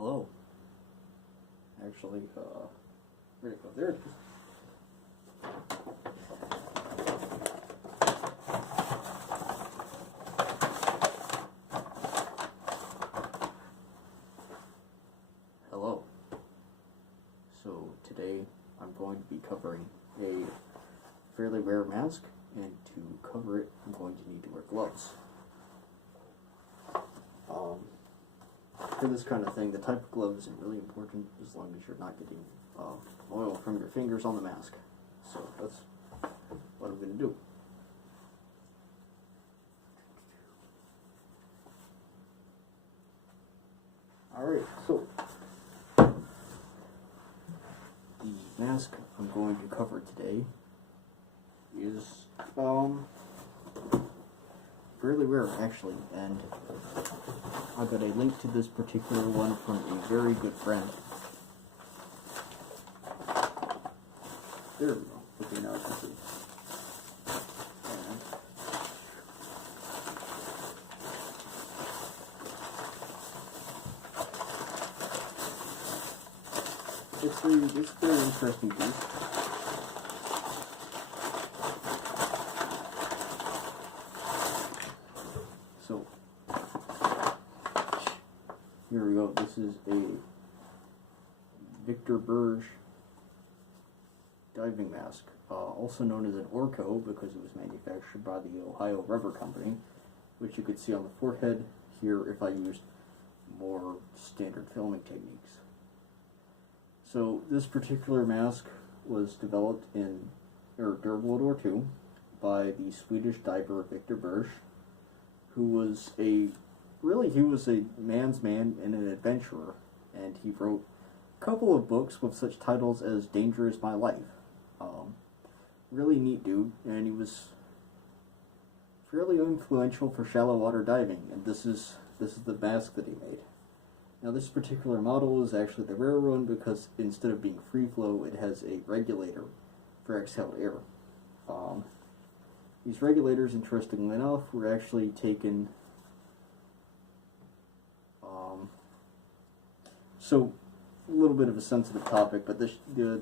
Hello. Actually, where'd it go? There it is. Hello. So today I'm going to be covering a fairly rare mask, and to cover it I'm going to need to wear gloves. For this kind of thing, the type of glove isn't really important as long as you're not getting oil from your fingers on the mask. So that's what I'm going to do. Alright, so the mask I'm going to cover today is fairly rare actually, and I got a link to this particular one from a very good friend. There we go. Okay, now I can see. And it's a very interesting piece. So here we go. This is a Berge diving mask, also known as an ORCO because it was manufactured by the Ohio Rubber Company, which you could see on the forehead here if I used more standard filming techniques. So this particular mask was developed during World War II by the Swedish diver Berge, who was he was a man's man and an adventurer, and he wrote a couple of books with such titles as Danger Is My Life. Really neat dude, and he was fairly influential for shallow water diving, and this is the mask that he made. Now this particular model is actually the rare one because instead of being free flow, it has a regulator for exhaled air. These regulators, interestingly enough, were actually taken. So a little bit of a sensitive topic, but the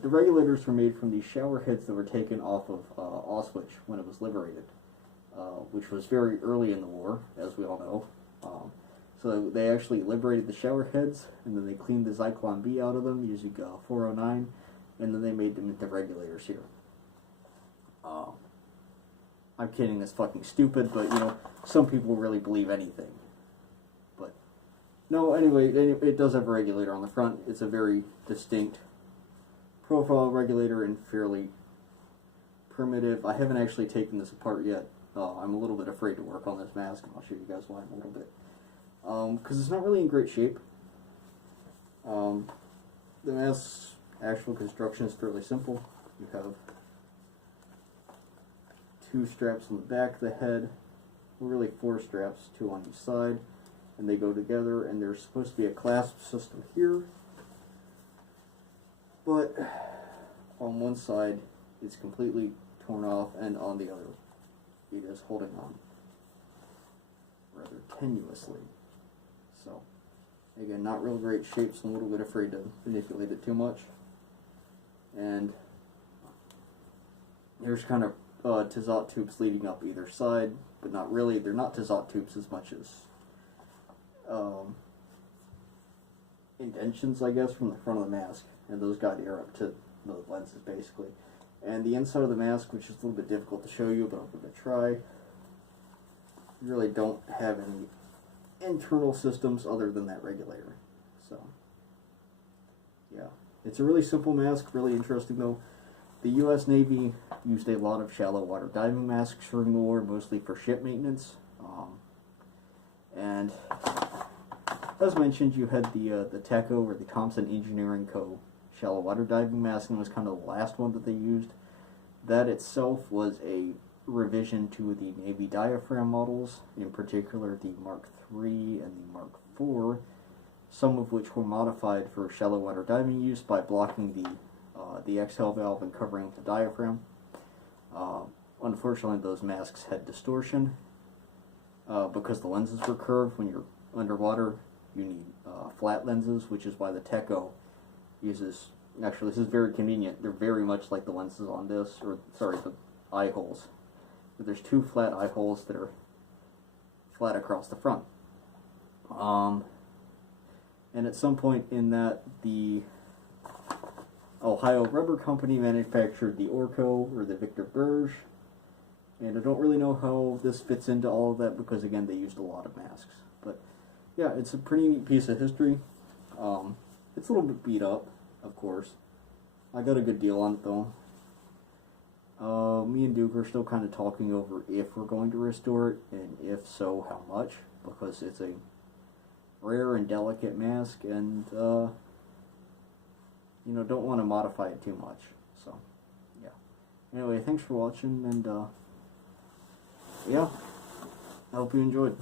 regulators were made from these shower heads that were taken off of Auschwitz when it was liberated, which was very early in the war, as we all know. So they actually liberated the shower heads, and then they cleaned the Zyklon B out of them using 409, and then they made them into regulators here. I'm kidding, that's fucking stupid, but you know, some people really believe anything. But no, anyway, it does have a regulator on the front. It's a very distinct profile regulator and fairly primitive. I haven't actually taken this apart yet. I'm a little bit afraid to work on this mask, and I'll show you guys why in a little bit. Because it's not really in great shape. The mask's actual construction is fairly simple. You have two straps on the back of the head, really four straps, two on each side, and they go together, and there's supposed to be a clasp system here, but on one side it's completely torn off, and on the other it is holding on rather tenuously. So, again, not real great shape, so I'm a little bit afraid to manipulate it too much. And there's kind of Tizot tubes leading up either side, but not really. They're not Tizot tubes as much as indentions, I guess, from the front of the mask. And those guide air up to the lenses, basically. And the inside of the mask, which is a little bit difficult to show you, but I'll give it a try. You really don't have any internal systems other than that regulator. So yeah, it's a really simple mask, really interesting though. The US Navy used a lot of shallow water diving masks during the war, mostly for ship maintenance, and as mentioned, you had the TECO, or the Thompson Engineering Co. shallow water diving mask, and was kind of the last one that they used. That itself was a revision to the Navy diaphragm models, in particular the Mark III and the Mark IV, some of which were modified for shallow water diving use by blocking the exhale valve and covering up the diaphragm. Unfortunately, those masks had distortion because the lenses were curved when you're underwater, you need flat lenses, which is why the Teco uses, actually this is very convenient, they're very much like the lenses on this, or sorry, the eye holes. But there's two flat eye holes that are flat across the front. And at some point in that, the Ohio Rubber Company manufactured the ORCO, or the Victor Berge, and I don't really know how this fits into all of that because, again, they used a lot of masks. But yeah, it's a pretty neat piece of history. It's a little bit beat up, of course. I got a good deal on it, though. Me and Duke are still kind of talking over if we're going to restore it, and if so, how much, because it's a rare and delicate mask, and you know, don't want to modify it too much. So yeah, anyway, thanks for watching, and yeah, I hope you enjoyed.